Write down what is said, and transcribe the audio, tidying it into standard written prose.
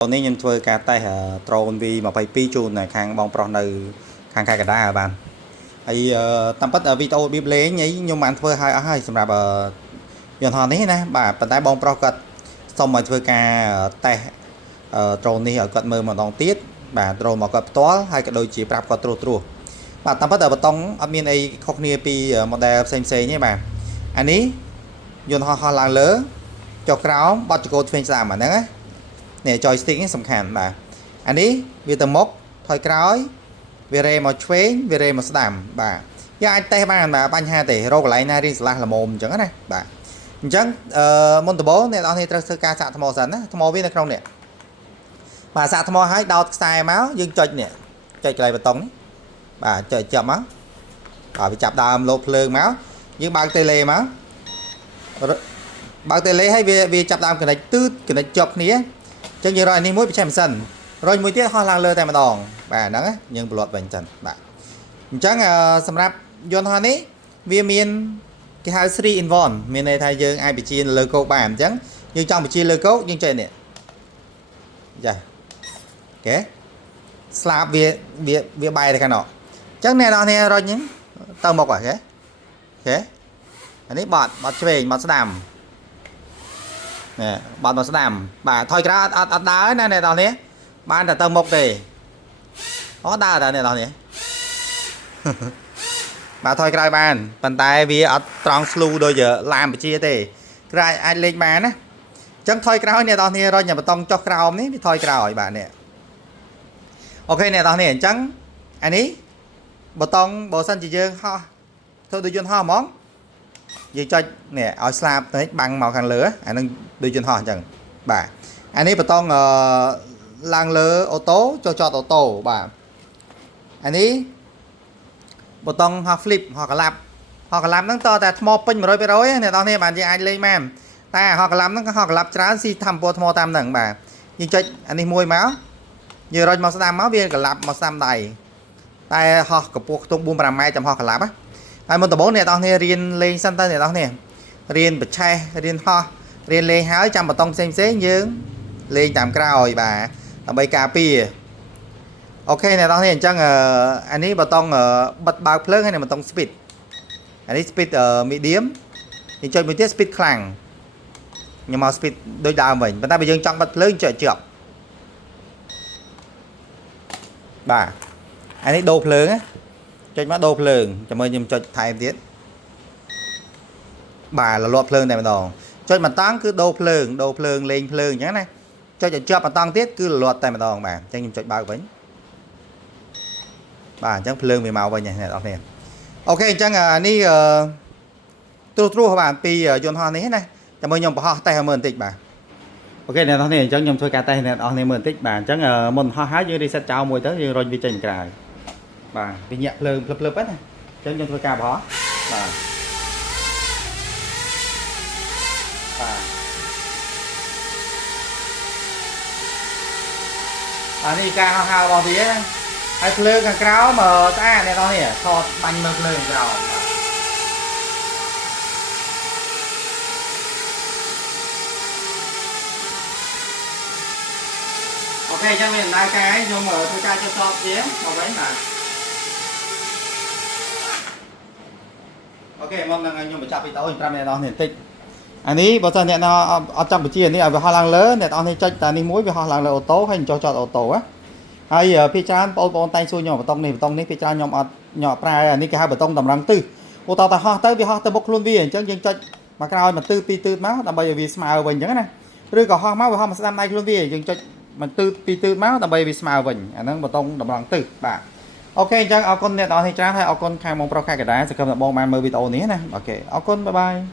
នេះខ្ញុំធ្វើការតេស្ត drone V22 ជូននៅខាងបងប្រុសនៅខាងខេត្តកណ្ដាលបានហើយតាមពិតវីដេអូរបៀបលេងខ្ញុំបានធ្វើឲ្យអស់ហើយសម្រាប់យន្តហោះនេះណាបាទប៉ុន្តែបងប្រុសគាត់សុំឲ្យធ្វើការតេស្ត drone នេះឲ្យគាត់មើលម្ដងទៀតបាទ drone មកគាត់ផ្ទាល់ហើយក៏ដូចជាប្រាប់គាត់ត្រួសបាទតាមពិតបតុងអត់មានអីខុសគ្នាពី model ផ្សេងទេបាទអានេះយន្តហោះឡើងលើចុះក្រោមបត់ចង្កូតឆ្វេងស្ដាំអាហ្នឹងណានេះ joystick នេះសំខាន់បាទអានេះវាទៅមុខថយក្រោយវារេមកឆ្វេងវារេមកស្ដាំបាទយើងអាចតេស្តបានបាទបញ្ហាទេរកកន្លែងណារៀងឆ្លាស់ល្មមអញ្ចឹងណាបាទអញ្ចឹងមុនដំបូងអ្នកនរនេះត្រូវធ្វើការសាកថ្មសិនណាថ្មវានៅក្នុងនេះបាទសាកថ្មឲ្យដោតខ្សែមកយើងចុចនេះចុចកន្លែងបតុងនេះបាទចុចចាប់មកបាទវាចាប់ដើមលោតភ្លើងមកយើងបើកតេឡេមកបើកតេឡេឲ្យវាចាប់ដើមកណិចទឺតកណិចជាប់គ្នាអញ្ចឹងយើងរកអានេះមួយបញ្ឆេះម៉ាស៊ីនរយមួយទៀតហោះឡើងលើតែម្ដងបាទហ្នឹងយើងប្រឡត់វិញចឹងបាទអញ្ចឹងសម្រាប់យន្តហោះនេះវាមានគេហៅ3 in 1មានន័យថាយើងអាចបញ្ជាលើគោកបានអញ្ចឹងយើងចង់បញ្ជាលើគោកយើងចុចនេះចាអូខេស្លាបវាបែរទៅខាងនោះអញ្ចឹងអ្នកនរនេះរុញហ្នឹងទៅមុខអូខេអានេះបត់ឆ្វេងបត់ស្ដាំនេះបត់មកស្ដាំបាទថយក្រោយអត់ដើរណាអ្នកនរនេះបានតែទៅមុខទេអូដើរតែអ្នកនរនេះបាទថយក្រោយបានប៉ុន្តែវាអត់ត្រង់ស្លូដូចឡានបជាទេក្រោយអាចលេងបានណាអញ្ចឹងថយក្រោយអ្នកនរនេះរុញបតង់ចុះក្រោមនេះវាថយក្រោយបាទនេះអូខេអ្នកនរនេះអញ្ចឹងអានេះបតង់បើសិនជាយើងហោះធ្វើដូចយន្តហោះហ្មងយើងចុចនេះឲ្យស្លាបទៅបាំងមកខាងលើអានឹងដូចយន្តហោះអញ្ចឹងបាទអានេះបតង់ឡើងលើអូតូចុះចតអូតូបាទអានេះបតង់ហោះ flip ហោះកឡាប់ហ្នឹងតតែថ្មពេញ 100% អ្នកនរនេះបានយើងអាចលេងបានតែហោះកឡាប់ហ្នឹងក៏ហោះកឡាប់ច្រើនស៊ីធម្មពលថ្មតាមហ្នឹងបាទយើងចុចអានេះមួយមកយើងរុញមកស្ដាំមកវាកឡាប់មកស្ដាំដៃតែហោះកម្ពស់ខ្ទង់ 4-5 ម៉ែត្រចាំហោះកឡាប់ណាហើយមុនដំបូងអ្នកនរនេះរៀនលេងសិនទៅអ្នកនរនេះរៀនបច្ឆេះរៀនហោះរៀនលេងហើយចាំបតង់ផ្សេងយើងលេងតាមក្រោយបាទដើម្បីការពារអូខេអ្នកនរនេះអញ្ចឹងអានេះបតង់បិទបើកភ្លើងហើយនឹងបតង់ speed អានេះ speed medium យើងចុចមួយទៀត speed ខ្លាំងខ្ញុំមក speed ដូចដើមវិញប៉ុន្តែបើយើងចង់បិទភ្លើងចុចជាប់បាទអានេះដូរភ្លើងណាចុចមកដូរភ្លើងចាំមើលខ្ញុំចុចថែមទៀតបាទលលាត់ភ្លើងតែម្ដងចុចបន្តង់គឺដូរភ្លើងលេងភ្លើងអញ្ចឹងណាចុចឲ្យជាប់បន្តង់ទៀតគឺលលាត់តែម្ដងបាទអញ្ចឹងខ្ញុំចុចបើកវិញបាទអញ្ចឹងភ្លើងវាមកវិញអ្នកនរគ្នាអូខេអញ្ចឹងអានេះត្រួសបាទពីយន្តហោះនេះណាចាំមើលខ្ញុំបង្ហោះតេស្តឲ្យមើលបន្តិចបាទអូខេអ្នកនរគ្នាអញ្ចឹងខ្ញុំធ្វើការតេស្តអ្នកនរគ្នាមើលបន្តិចបាទអញ្ចឹងមុនហោះហើយយើង reset ចោលមួយទៅយើងរុញវាចេញក្រៅបាទវាញាក់ភ្លើងភ្លឹបហ្នឹងណាអញ្ចឹងខ្ញុំធ្វើការបោះបាទអានេះការហៅរបស់វាហើយភ្លើងខាងក្រោមស្អាតអ្នកនរនេះថតបាញ់មើលភ្លើងក្រោមអូខេអញ្ចឹងមានដំណើរការខ្ញុំធ្វើការចុះសតជាមកវិញបាទអូខេមកនឹងខ្ញុំបញ្ចប់វីដេអូខ្ញុំប្រាប់អ្នកនរនេះបន្តិចអានេះបើសិនអ្នកនរអត់ចាំបញ្ជានេះឲ្យវាហោះឡើងលើអ្នកនរនេះចុចតានេះមួយវាហោះឡើងលើអូតូហើយចុះចតអូតូណាហើយភាគច្រើនបងប្អូនតែងសួរខ្ញុំបតុងនេះភាគច្រើនខ្ញុំអត់ប្រើអានេះគេហៅបតុងតម្រង់ទិសអូតោតែហោះទៅវាហោះទៅមុខខ្លួនវាអញ្ចឹងយើងចុចមកក្រោយមកទិសពីរទិសមកដើម្បីឲ្យវាស្មើវិញអញ្ចឹងណាឬក៏ហោះមកវាហោះមកស្ដាំដៃខ្លួនវាយើងចុចមកទិសពីរទិសមកដើម្បីវាស្មើវិញអាហ្នឹងបតុងតម្រង់ទិសបាទអូខេអញ្ចឹងអរគុណអ្នកនរនេះច្រើនហើយអរគុណខាងបងប្រុសខេត្តកណ្ដាលសង្ឃឹមថាបងបានមើលវីដេអូនេះណាអូខេអរគុណបាយបាយ